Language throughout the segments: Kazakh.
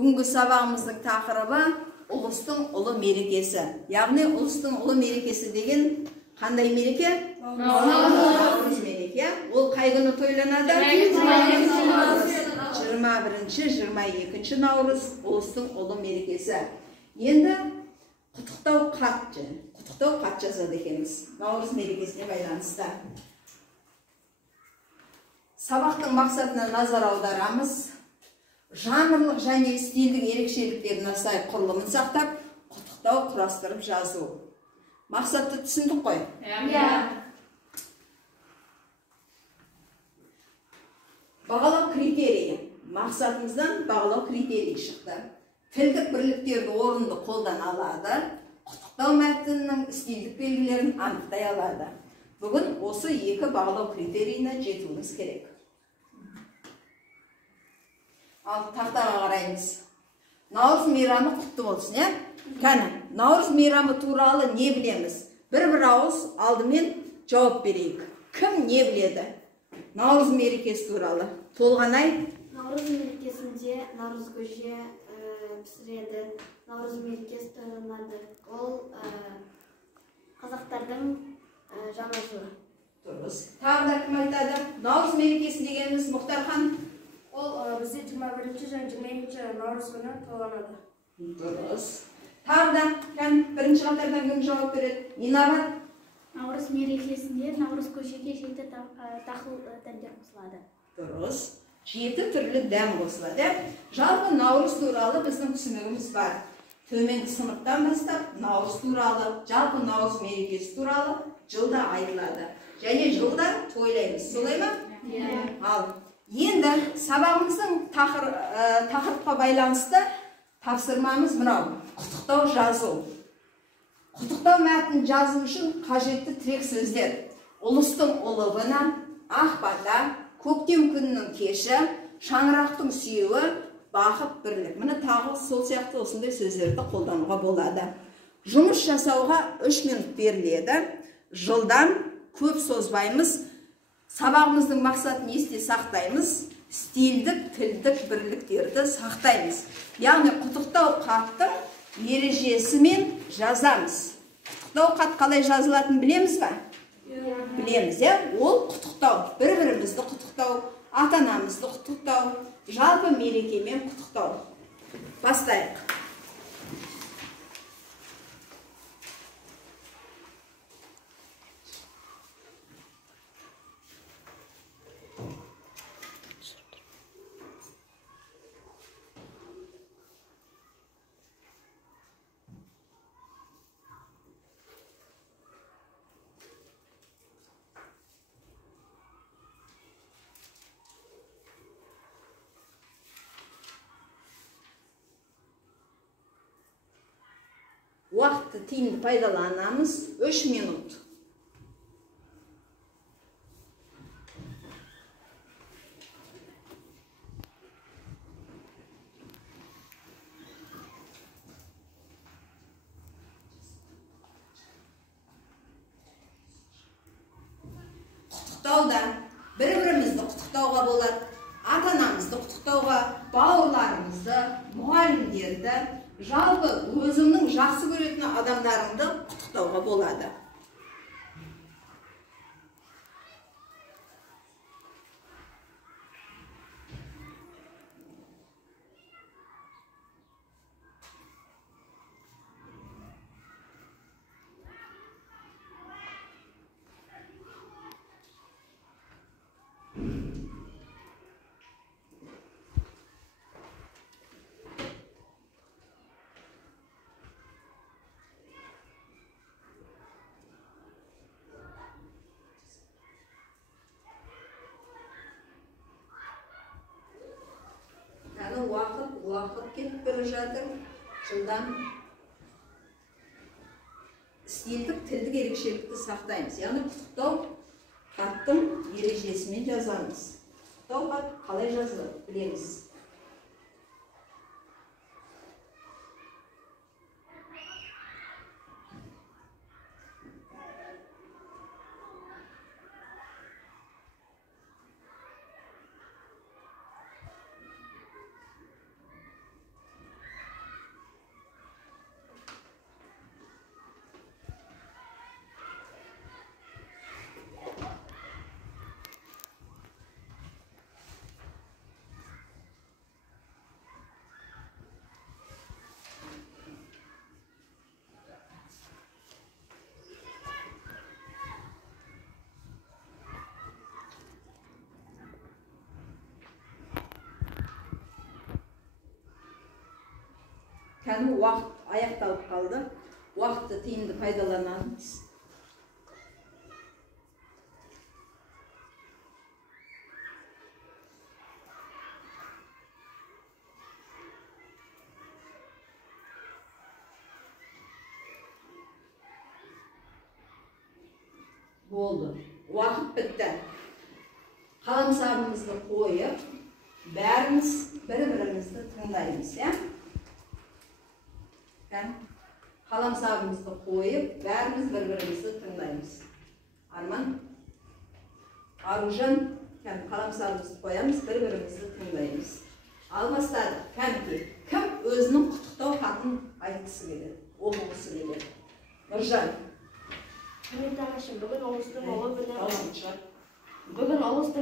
Бүгінгі сабағымыздың тақырыбы ұлыстың ұлы мерекесі. Яғни ұлыстың ұлы мерекесі деген қандай мереке? Наурыз мереке. Ол қай күні тойланады? 21-22 наурыз ұлыстың ұлы мерекесі. Енді құттықтау хат жазады екенбіз наурыз мерекесіне байланысты. Сабақтың мақсатына назар аударамыз. Жанрлық және стильдік ерекшеліктеріне сай құрылымын сақтап, құттықтау құрастырып жазу. Мақсатты түсіндік қой? Бағалау критерийі. Мақсатымыздан бағалау критерийі шықты. Тілдік бірліктерді орынды қолдана алады. Құттықтау мәтінінің стильдік белгілерін анықтай алады. Бүгін осы екі бағалау критерийіне жетуіміз керек. Ал тақтаға қараймыз. Наурыз мейрамы құтты болсын, Кәні, наурыз мейрамы туралы не білеміз? Бір ауыз алдымен жауап берейік. Кім не біледі? Наурыз мерекесі туралы. Толғанай? Наурыз мерекесінде наурыз көже пісіреді. Наурыз мерекесі тойланады. Ол қазақтардың жаңа жылы. Дұрыс. Тағы да кім айтады? Наурыз мерекесі дегеніміз Мұхтархан? Ол бізде 21 және 22 наурыз күні тойланады. Дұрыс. Тағы да бірінші қатардан кім жауап береді? Инабат? Наурыз мерекесінде наурыз көжеге 7 дақыл дәмдер қосылады. Дұрыс. 7 түрлі дәм қосылады. Жалпы наурыз туралы біздің түсінігіміз бар. Төменгі сыныптан бастап наурыз туралы, жалпы наурыз мерекесі туралы жылда айтылады. Және жылда тойлаймыз. Солай ма? Ал енді сабағымыздың тақырыпқа байланысты тапсырмамыз мынау. Құттықтау жазу. Құттықтау мәтінін жазу үшін қажетті тірек сөздер. Ұлыстың ұлы күні, ақ бата, көктем күнінің кеші, шаңырақтың сүйеуі, бақыт бірлік. Міне тағы сол сияқты осындай сөздерді қолдануға болады. Жұмыс жасауға 3 минут беріледі. Жылдан көп созбаймыз. Сабағымыздың мақсатын есте сақтаймыз. Стильдік, тілдік бірліктерді сақтаймыз. Яғни құттықтау хаттың ережесімен жазамыз. Құттықтау хат қалай жазылатынын білеміз ба? Білеміз, Ол құттықтау. Бір-бірімізді құттықтау, ата-анамызды құттықтау, жалпы мерекемен құттықтау. Бастайық. Уақытты тиімді пайдаланамыз. 3 минут. Құттықтауда бір-бірімізді құттықтауға болады. Ата-анамызды құттықтауға, бауырларымызды, мұғалімдерді, жалпы өзіңнің жақсы көретін адамдарыңды құттықтауға болады. Уақыт кетіп бара жатыр. Жылдан стильдік, тілдік ерекшелікті сақтаймыз. Яғни құттықтау хаттың ережесімен жазамыз. Құттықтау хат қалай жазылады білеміз. Кәдімгі уақыт аяқталып қалды. Уақытты тиімді пайдаланамыз. Болды. Уақыт бітті. Қаламсабымызды қойып, бәріміз бір-бірімізді тыңдаймыз, Қаламсабымызды қойып, бәріміз бір-бірімізді тыңдаймыз. Арман, Аружан, қаламсабымызды қоямыз, бір-бірімізді тыңдаймыз. Ал бастады. Кім өзінің құттықтау хатын айтқысы келеді, оқығысы келеді? Нұржан. Құрметті ағашым, бүгін ұлыстың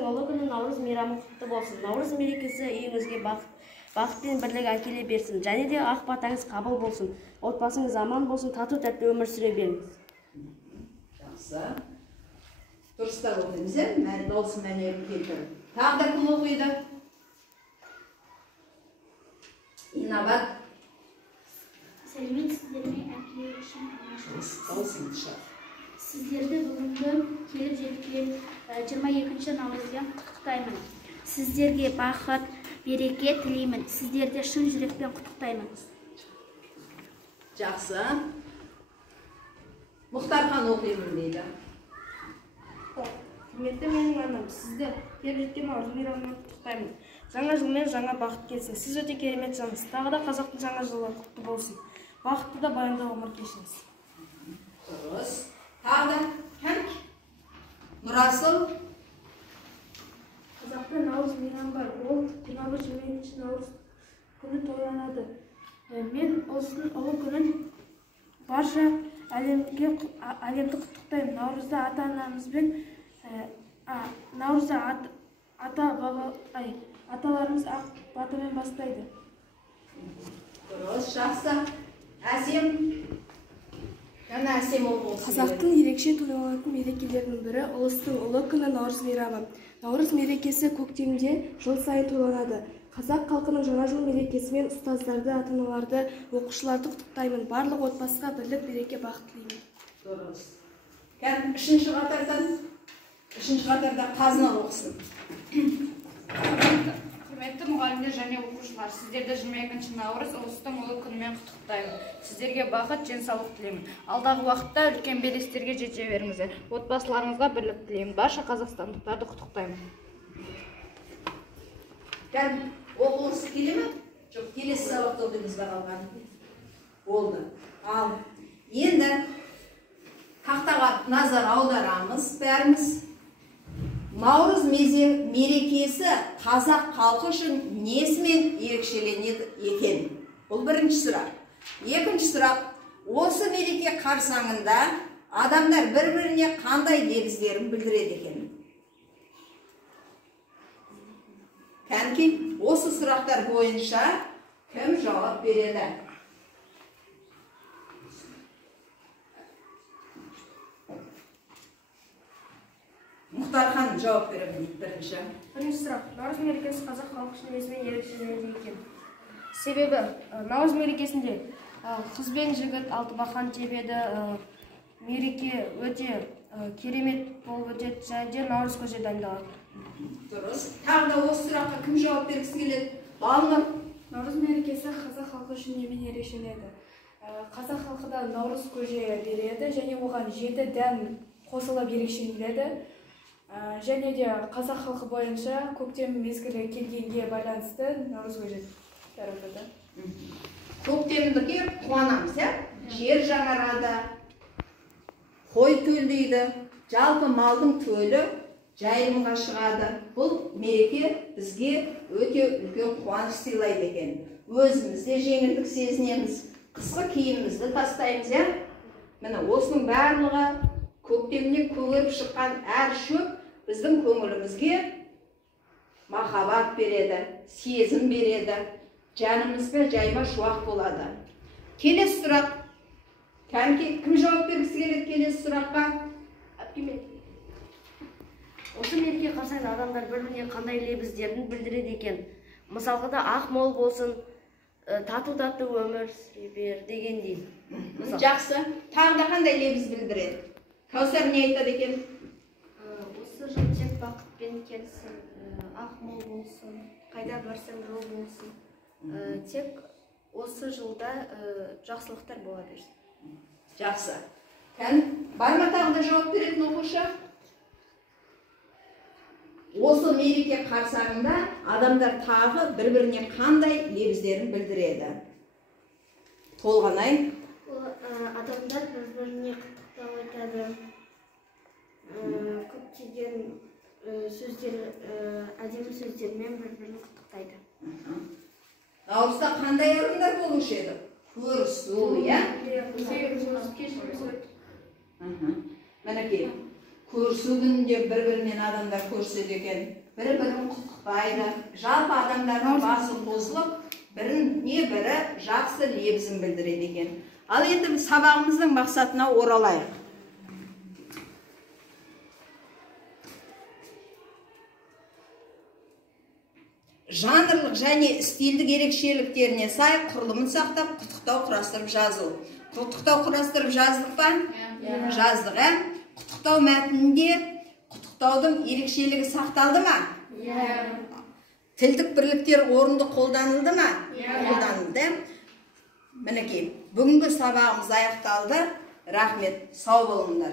ұлы күні Наурыз мейрамы құтты болсын. Наурыз мерекесі үйіңізге бақыт пен бірлік әкеле берсін. Және де ақ батаңыз қабыл болсын. Отбасыңыз аман болсын, тату-тәтті өмір сүре беріңіз. Жақсы. Дұрыстап оқимыз, дауысы мәнерін келтіріп. Тағы да кім оқиды? Инабат. Сәлеметсіздер ме, әке үшін Дауысын шығар. Сіздерді бүгінгі келіп жеткен 22 наурызбен құттықтаймын. Сіздерге бақыт, береке тілеймін. Сіздерді шын жүрекпен құттықтаймын. Жақсы. Мұхтархан оқимын дейді. Құрметті менің анам, сізді келіп жеткен Наурыз мейрамымен құттықтаймын. Жаңа жылмен жаңа бақыт келсін. Сіз өте керемет жансыз. Тағы да қазақтың жаңа жылы құтты болсын. Бақытты да баянды ғұмыр кешіңіз. Дұрыс. Тағы да Нұрасыл. Қазақта Наурыз мейрамы бар. Ол 21-22 Наурыз күні тойланады. Мен осының ұлы күнін барша әлемді құттықтаймын. Наурызда ата-анамызбен Наурызда аталарымыз ақ батамен бастайды. Дұрыс, жақсы. Әсем. Қазақтың ерекше тойланатын мерекелерінің бірі ұлыстың ұлы күні Наурыз мейрамы. Наурыз мерекесі көктемде жыл сайын тойланады. Қазақ халқының жаңа жыл мерекесімен ұстаздарды, ата-аналарды, оқушыларды құттықтаймын. Барлық отбасыға бірлік, береке, бақыт тілеймін. Дұрыс. Үшінші қатарда қазына оқысын. Құрметті мұғалімдер және оқушылар, сіздерді 22 наурыз ұлыстың ұлы күнімен құттықтаймын. Сіздерге бақыт, денсаулық тілеймін. Алдағы уақытта үлкен белестерге жете беріңіздер. Отбасыларыңызға бірлік тілеймін. Барша қазақстандықтарды құттықтаймын. Оқығысы келе ме? Жоқ, келесі сабақта оқимыз бар алған. Болды. Ал, енді тақтаға назар аударамыз бәріміз. Наурыз мерекесі қазақ халқы үшін несімен ерекшеленеді екен? Бұл бірінші сұрақ. Екінші сұрақ, осы мереке қарсаңында адамдар бір-біріне қандай лебіздерін білдіреді екен? Кәнки, осы сұрақтар бойынша кім жауап береді? Мұхтархан жауап береді бірінші. Бірінші сұрақ. Наурыз мерекесі қазақ халқы үшін несімен ерекшеленеді екен? Себебі Наурыз мерекесінде қыз бен жігіт алтыбақан тебеді, мереке өте керемет болып өтеді, және де Наурыз көже дайындалады. Дұрыс. Тағы да осы сұраққа кім жауап бергісі келеді? Балғын. Наурыз мерекесі қазақ халқы үшін немен ерекшеленеді? Қазақ халқы да Наурыз көже береді, және оған 7 дәм қосылып ерекшеленеді. Және де қазақ халқы бойынша көктем мезгілі келгенге байланысты Наурыз көже таратады. Көктемдіге қуанамыз, жер жаңарады, қой төлдейді, жалпы малдың төлі жайылымға шығады. Бұл мереке бізге өте үлкен қуаныш сыйлайды екен. Өзімізде жеңілдік сезінеміз, қысқы киімімізді тастаймыз, Міне осының барлығы көктемде көгеріп шыққан әр шөп біздің көңілімізге махаббат береді, сезім береді, жанымызға жайма шуақ болады. Келесі сұрақ. Кім жауап бергісі келеді келесі сұраққа? Әпкеме. Осы мереке қарсаңында адамдар бір-біріне қандай лебіздерін білдіреді екен? Мысалға да ақ мол болсын, тату өмір сүре бер дегендей. Жақсы. Тағы да қандай лебіз білдіреді? Кәусар не айтады екен? Осы жыл тек бақытпен келсін, ақ мол болсын, қайда барсаң жол болсын. Тек осы жылда жақсылықтар бола берсін. Жақсы. Кән, бар ма тағы да жауап беретін оқушы? Осы мереке қарсаңында адамдар тағы бір-біріне қандай лебіздерін білдіреді? Толғанай. Адамдар бір-біріне құттықтау айтады. Көптеген сөздер, әдемі сөздермен бір-бірін құттықтайды. Наурызда қандай ырымдар болушы еді? Көрісу, иә? Мінекей, көрісу күнінде бір-бірінен адамдар көріседі екен, бір-бірін құттықтайды. Жалпы адамдардың басы қосылып, біріне-бірі жақсы лебізін білдіреді екен. Ал енді сабағымыздың мақсатына оралайық. Жанрлық және стильдік ерекшеліктеріне сай құрылымын сақтап, құттықтау құрастырып жазу. Құттықтау құрастырып жаздық па? Жаздық, құттықтау мәтінінде құттықтаудың ерекшелігі сақталды ма? Тілдік бірліктер орынды қолданылды ма? Қолданылды. Мінекей, бүгінгі сабағымыз аяқталды. Рахмет, сау болыңдар.